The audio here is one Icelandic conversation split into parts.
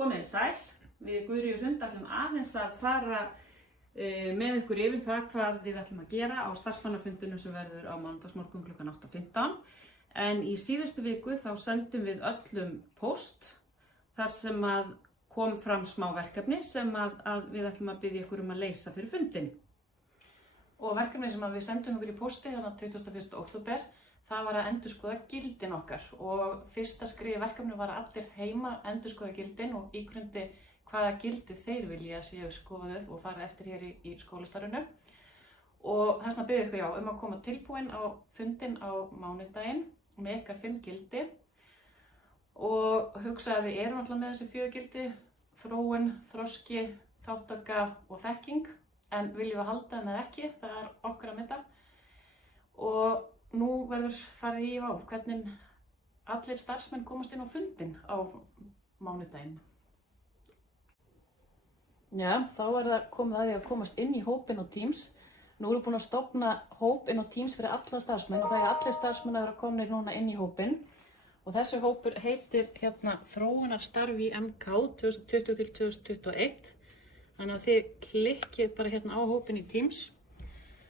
Komið sæl, við Guðríður Hrund ætlum aðeins að fara með ykkur yfir það hvað við ætlum að gera á starfsmannafundunum sem verður á mánudagsmorgun kl. 8:15. En í síðustu viku þá sendum við öllum póst þar sem að kom fram smá verkefni sem að við ætlum að biðja ykkur að leysa fyrir fundin. Og verkefni sem við sendum ykkur í pósti þannig 21. október, það var að endurskoða gildin okkar og fyrsta skrif verkefni var að allir heima endurskoða gildin og ígrundi hvaða gildi þeir vilja séu skoðuð og fara eftir hér í skólastarfinu. Og þess vegna biðja ykkur að koma tilbúin á fundin á mánudaginn með ykkar 5 gildi og hugsa að við erum alltaf með þessi 4 gildi, þróun, þroski, þátttaka og þekking, en viljum við halda það með ekki, það er okkar að mynda. Og nú verður farið í hvernig allir starfsmenn komast inn á fundin á mánudaginn. Já, þá er það komið að því að komast inn í hópinn á Teams. Nú erum við búin að stofna hóp inn á Teams fyrir alla starfsmenn og það er allir starfsmenn að vera komin núna inn í hópinn. Og þessi hópur heitir þróunarstarf í MK 2020-2021. Þannig að þið klikkið bara á hópinn í Teams.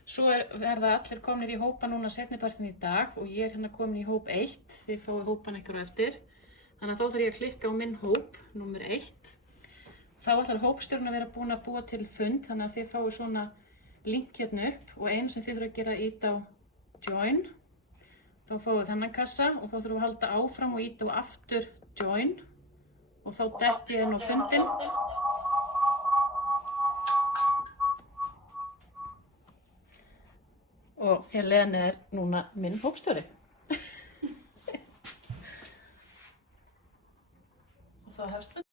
Svo verða allir komnir í hópa núna seinnipartinn í dag og ég er komin í hóp 1. Þið fáið hópan ykkur á eftir. Þannig að þá þarf ég að klikka á minn hóp, númer 1. Þá ætlar hópstjórinn að vera búin að búa til fund, þannig að þið fáið svona link upp og einn sem þið þurfum að gera ýta á join. Þá fáið þennan kassa og þá þurfum við að halda áfram og ýta á aftur join og þá dett ég inn á fundin. Og Helene er núna minn hópstjóri. Og það hefst